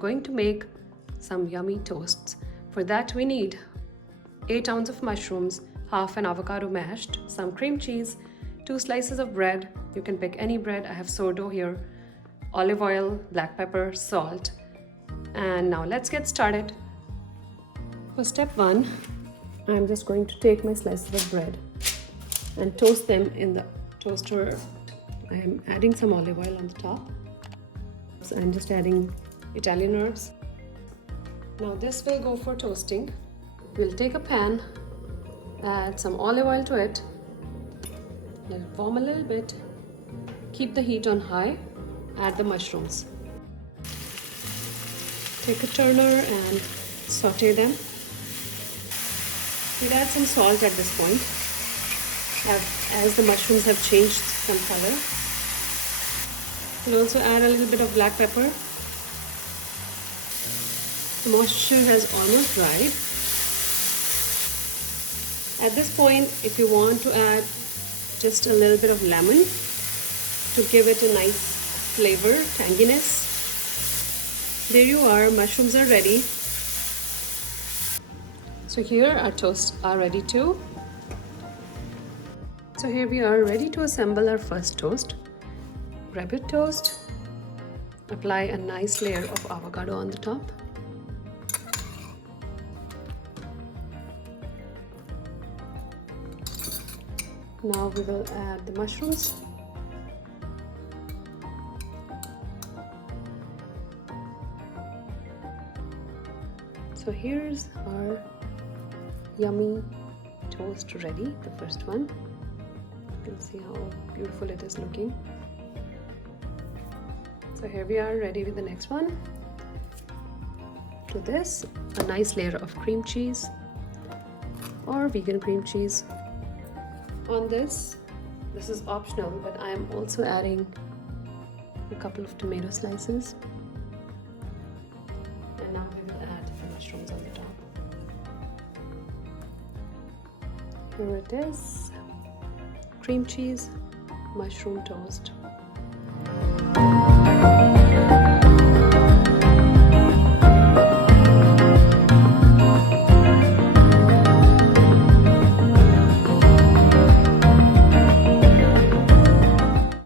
going to make some yummy toasts. For that we need 8 ounces of mushrooms, half an avocado mashed, some cream cheese, 2 slices of bread. You can pick any bread. I have sourdough here, olive oil, black pepper, salt. And now let's get started. For step 1, I'm just going to take my slices of bread and toast them in the toaster. I am adding some olive oil on the top. So I'm just adding Italian herbs. Now this will go for toasting. We'll take a pan, add some olive oil to it, let it warm a little bit, keep the heat on high, add the mushrooms. Take a turner and saute them. We'll add some salt at this point, as the mushrooms have changed some color. We'll also add a little bit of black pepper. The moisture has almost dried. At this point, if you want to add just a little bit of lemon to give it a nice flavor, tanginess. There you are, mushrooms are ready. So here our toasts are ready too. So here we are ready to assemble our first toast. Grab your toast, apply a nice layer of avocado on the top. Now we will add the mushrooms. So here's our yummy toast ready, the first one. You can see how beautiful it is looking. So here we are ready with the next one. To this, a nice layer of cream cheese or vegan cream cheese. On this is optional, but I am also adding a couple of tomato slices. And now we will add the mushrooms on the top. Here it is, cream cheese, mushroom toast.